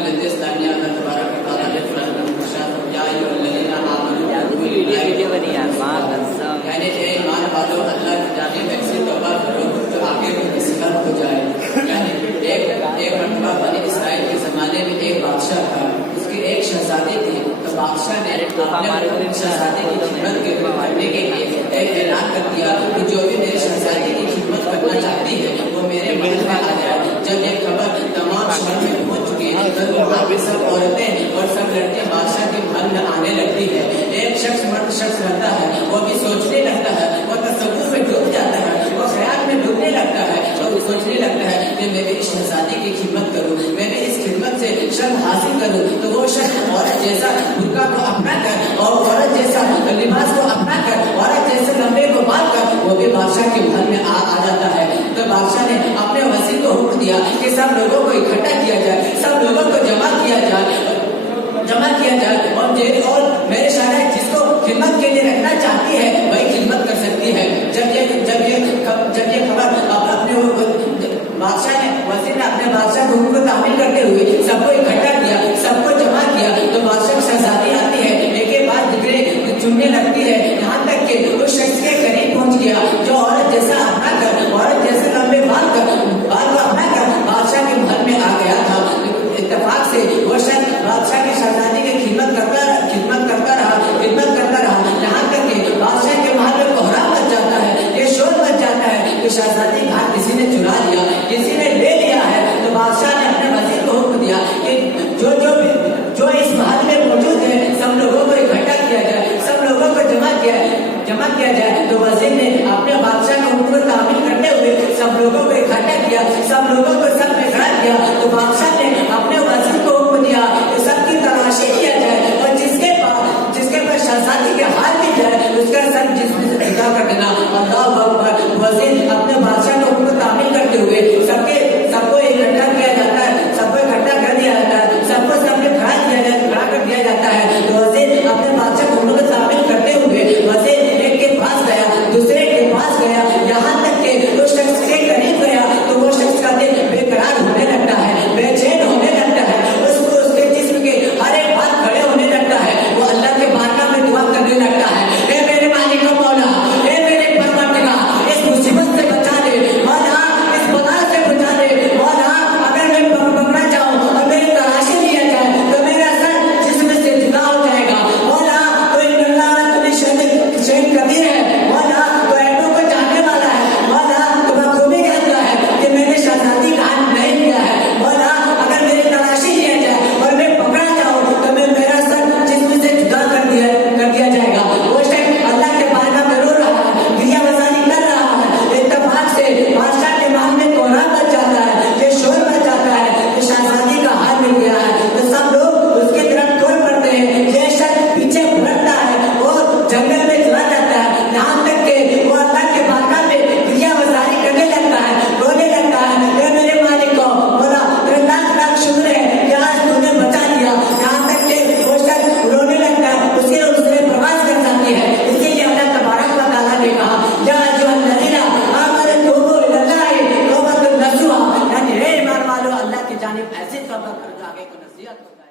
ملت اسلامیہ اللہ تبارک و تعالی نے فرمان یا ایھا الذین آمنوا ویڈیو بنی یار ماں قسم یعنی اے ایمان والو اللہ کی جانب ایسی توبہ کرو جو آگے بھی اصلاح ہو جائے. یعنی ایک مرتبہ بنی اسرائیل کے زمانے میں ایک بادشاہ تھا, اس کی ایک شہزادی تھی. تو بادشاہ نے اپنے شہزادی کی خدمت کرنے کے لیے ایک اعلان کر دیا کہ جو بھی میرے شہزادی کی خدمت کرنا چاہتی ہے وہ میرے محل میں آ جائے. جب یہ خبر تمام شہر میں پہنچ چکی ہے تو وہاں کی سب عورتیں اور سب لڑکیاں بادشاہ کے محل میں آنے لگتی ہے. ایک شخص مرد شخص رہتا ہے, وہ بھی سوچنے لگتا ہے, وہ تصور میں ڈوب جاتا ہے, وہ خیال میں ڈوبنے لگتا ہے اور وہ سوچنے لگتا ہے کہ میں بھی اس شہزادی کی خدمت کروں, میں بھی اس خدمت سے شرم حاصل کروں. تو وہ شخص عورت جیسا برقع کو اپنا کر اور عورت جیسا لباس کو اپنا کر, عورت جیسے لمبے کو باندھ کر وہ بھی بادشاہ کے محل میں آ جاتا ہے. تو بادشاہ نے اپنے وزیر کو حکم دیا کہ سب لوگوں کو اکٹھا کیا جائے, سب لوگوں کو جمع کیا جائے اور میرے شاعر جس کو خدمت کے لیے رکھنا چاہتی ہے وہی خدمت کر سکتی ہے. جب یہ خبر اپنے بادشاہ نے وزیر نے اپنے بادشاہ کو حکم کو تعمیل کرتے ہوئے سب کو اکٹھا کیا, سب کو جمع کیا. تو بادشاہ شہزادی آتی ہے, ایک کے بعد دیگرے چننے لگتی ہے, یہاں تک کہ اس شخص کے قریب پہنچ گیا جو عورت جیسا اپنا کر, عورت جیسے لمبے بال کو اپنا کر بادشاہ کے محل میں آ گیا تھا. اتفاق سے وہ شخص بادشاہ کی شہزادی کی خدمت کرتا رہا یہاں تک کہ بادشاہ کے محل میں کوہرام مچ جاتا ہے, یہ شور مچ جاتا ہے کہ شہزادی کا کسی نے چرا لیا, کسی نے لے لیا ہے. تو بادشاہ نے اپنے وزیر کو حکم دیا کہ جو اس محل میں موجود ہے سب لوگوں کو اکٹھا کیا جائے, سب لوگوں کو جمع کیا جائے. تو وزیر نے اپنے بادشاہ کے حکم کو تعمیل کرتے ہوئے سب لوگوں کو اکٹھا کیا, سب لوگوں کو سب میں کھڑا کیا. تو بادشاہ نے اپنے وزیر کو حکم دیا کہ سب کی تلاشی کیا جائے اور جس کے پاس شہزادی کے ہاتھ میں جائے اس کا سر جسم سے جدا کر دینا. اللہ اکبر. وزیر اپنے بادشاہ کو حکم کو تعمیل کرتے ہوئے سب کو اکٹھا کیا جاتا ہے, سب کو اکٹھا کر دیا جاتا ہے, سب کو سب میں کھڑا کر دیا جاتا ہے. تو وزیر اپنے بادشاہ کو حکم کو تعمیل کرتے ہوئے وزیر ایک کے پاس گیا, دوسرے کے پاس گیا, یہاں تک کہ اس شخص کے قریب گیا تو وہ شخص کا دل بے قرار ہونے لگتا ہے, بے چین ہونے لگتا ہے, اس کے جسم کے ہر ایک بات کھڑے ہونے لگتا ہے. وہ اللہ کے بارگاہ میں دعا کرنے لگتا ہے, اے میرے مالک و مولا, اے میرے پروردگار, اس مصیبت سے بچا دے مولا, اس بلا سے بچا دے مولا. اگر میں پکڑا جاؤں اور میری تلاشی لیا جائے تو میرا سر جسم سے جدا ہو جائے گا مولا. تو ان اللہ تمہیں شہید کبیر ہے مولا, تو ایٹوں کو جاننے والا ہے مولا, تو بخوبی جانتا ہے کہ میں نے شہزادی کا ہاتھ نہیں لیا ہے مولا. اگر میری تلاشی لیا جائے اور میں پکڑا جاؤں تو میرا سر جسم سے جدا کر دیا جائے گا. وہ شخص اللہ کے بارگاہ میں رو رہا ہے, گریہ وزاری کر رہا ہے. اتفاق سے بادشاہ کے محل میں کوہرام مچ جاتا ہے, یہ شور مچ جاتا ہے کہ شہزادی کا ہاتھ مل گیا ہے. تو سب لوگ اس کی طرف توڑ پڑتے ہیں. یہ شخص پیچھے پلٹتا ہے اور جنگل میں چلا جاتا ہے, یہاں تک کہ وہ اللہ کے بارگاہ میں گریہ وزاری کرنے لگتا ہے, رونے لگتا ہے, اے میرے مالک کو مولا, تیرے لاکھ شکر ہے کہ آج تو نے بچا لیا. یہاں تک کہ وہ شخص رونے لگتا ہے, اس سے پرواز کر جاتی ہے. اسی لیے اللہ تبارک و تعالیٰ نے کہا یا ایھا الذین آمنوا توبوا الی اللہ توبۃ نصوحا, یعنی اے ایمان والو اللہ کی جانب ایسی توبہ کرو جو آگے کو نصیحت ہو جائے.